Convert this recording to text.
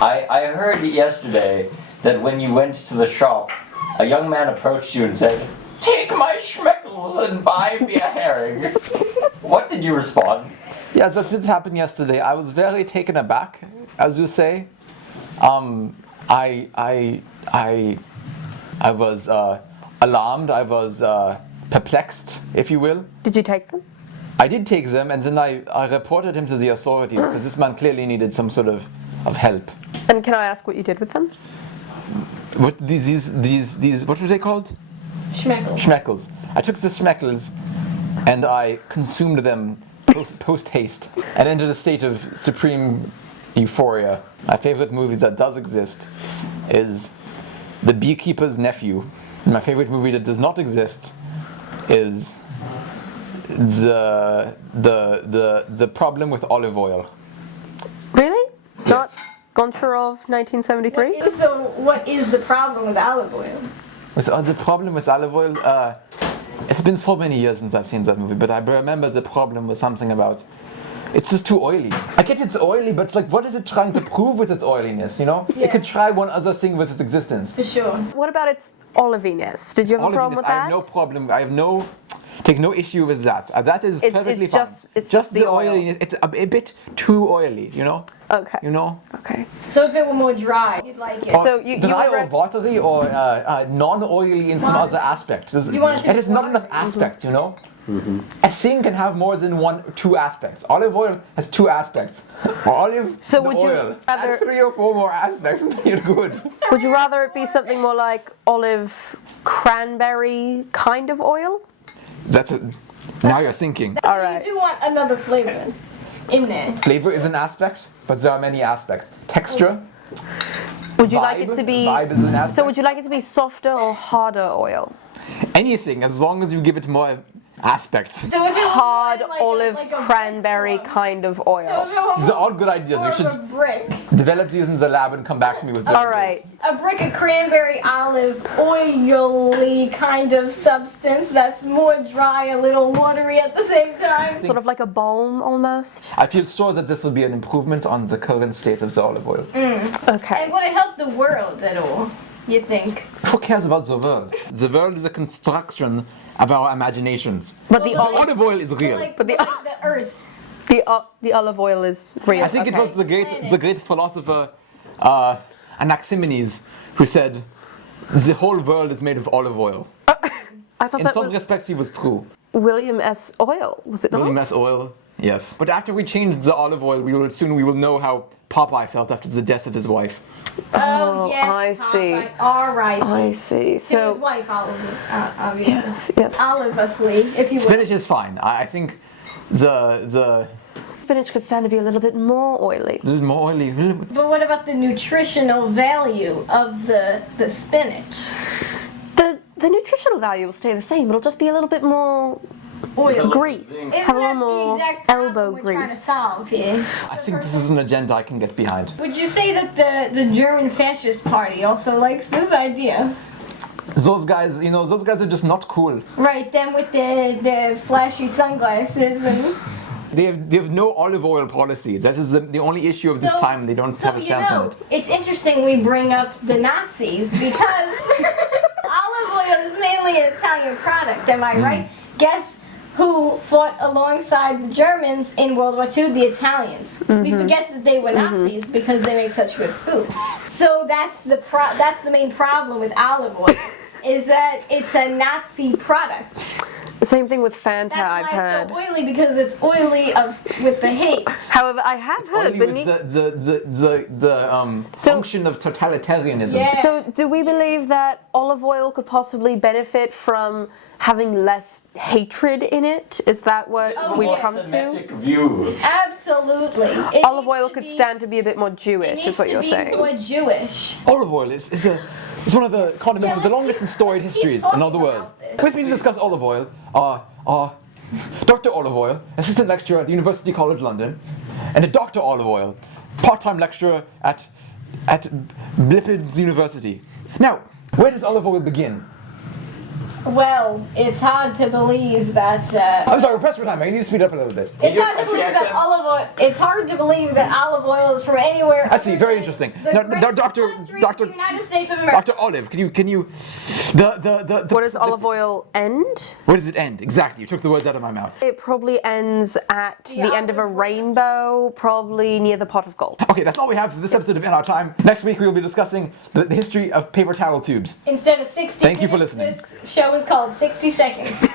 I heard yesterday that when you went to the shop, a young man approached you and said, "Take my schmeckles and buy me a herring." What did you respond? Yes, that did happen yesterday. I was very taken aback, as you say. I was alarmed. I was perplexed, if you will. Did you take them? I did take them, and then I reported him to the authorities because this man clearly needed some sort of help. And can I ask what you did with them? What these what were they called? Schmeckles. Schmeckles. I took the schmeckles and I consumed them post haste and entered a state of supreme euphoria. My favorite movie that does exist is The Beekeeper's Nephew. And my favorite movie that does not exist is the problem with olive oil. Really? Not Yes. Goncharov, 1973? So what is the problem with olive oil? The problem with olive oil, it's been so many years since I've seen that movie, but I remember the problem was something about it's just too oily. I get it's oily, but it's like, what is it trying to prove with its oiliness, you know? Yeah. It could try one other thing with its existence. For sure. What about its oliviness? Did you have a problem with I that? have no problem. Take no issue with that. That is perfectly fine. It's just the oil. oiliness. It's a bit too oily, you know? Okay. You know? Okay. So if it were more dry, you'd like it. So you dry would or watery or non-oily in some other aspect. You want it to and be it's not enough watery. aspects, you know? A thing can have more than two aspects. Olive oil has two aspects. Olive, So the would you oil. rather- Add 3 or 4 more aspects and you're good. Would you rather it be something more like olive cranberry kind of oil? That's it. Now you're thinking. All right. You do want another flavor in there. Flavor is an aspect, but there are many aspects. Texture. Would you Vibe. like it to be Vibe is an aspect. So would you like it to be softer or harder oil? Anything, as long as you give it more aspects. So if it were Hard like olive like a cranberry brick kind of So oil. if it were These are all good ideas. more You of a should brick. develop these in the lab and come back to me with them. All right. A brick of cranberry olive oily kind of substance that's more dry, a little watery at the same time. Sort of like a balm almost. I feel sure that this will be an improvement on the current state of the olive oil. Okay. And would it help the world at all, you think? Who cares about the world? The world is a construction of our imaginations. But the Well, The olive oil is real. Like, But the- like the earth. the olive oil is real. I think it okay. was the great philosopher Anaximenes who said, "The whole world is made of olive oil." I thought In that some was respects, he was true. William S. Oil, was it not? William S. Oil, yes. But after we changed the olive oil, we will know how Popeye felt after the death of his wife. Oh, yes. I see. Popeye. All right. I see. To his So wife, Olive, obviously. yes. Olivously, if you will. Spinach is fine. I think the Spinach could stand to be a little bit more oily. this is more oily. But what about the nutritional value of the spinach? The nutritional value will stay the same. It'll just be a little bit more Oil. grease. Isn't Have a that little the more exact problem elbow we're trying to grease. solve here? I think this is an agenda I can get behind. Would you say that the German fascist party also likes this idea? Those guys, those guys are just not cool. Right, them with the flashy sunglasses and... They have no olive oil policy. That is the only issue of this time. They don't have a stance on it. It's interesting we bring up the Nazis because olive oil is mainly an Italian product, am I right? Guess who fought alongside the Germans in World War II? The Italians. We forget that they were Nazis because they make such good food. So that's the main problem with olive oil, is that it's a Nazi product. Same thing with Fanta, That's I've why heard. it's so oily, because it's oily with the hate. However, I have heard Only with beneath. the So- function of totalitarianism. Yeah. So, do we believe that olive oil could possibly benefit from having less hatred in it? Is that what Oh, we've yes. come to? Semitic view. Absolutely. It Olive needs oil to could be- stand to be a bit more Jewish, is what you're It needs to saying. be more Jewish. Olive oil is one of the condiments with the longest and storied let's keep histories in all the talking world. about this. With me to discuss olive oil are Dr. Olive Oil, assistant lecturer at the University College London, and a Dr. Olive Oil, part-time lecturer at Blippids University. Now, where does olive oil begin? Well, it's hard to believe that. I'm sorry, we're pressed for time. I need to speed up a little bit. It's your hard to country believe that accent? olive oil. It's hard to believe that olive oil is from anywhere. I see, other very than interesting. the No, great Doctor- country, Doctor- the United States of America. Dr. Olive, can you, the Where does olive oil end? where does it end? Exactly, you took the words out of my mouth. It probably ends at The the end of a olive oil. rainbow, probably near the pot of gold. Okay, that's all we have for this episode of In Our Time. Next week we will be discussing the history of paper towel tubes. Instead of 60 Thank you for minutes, listening. This show is called 60 Seconds.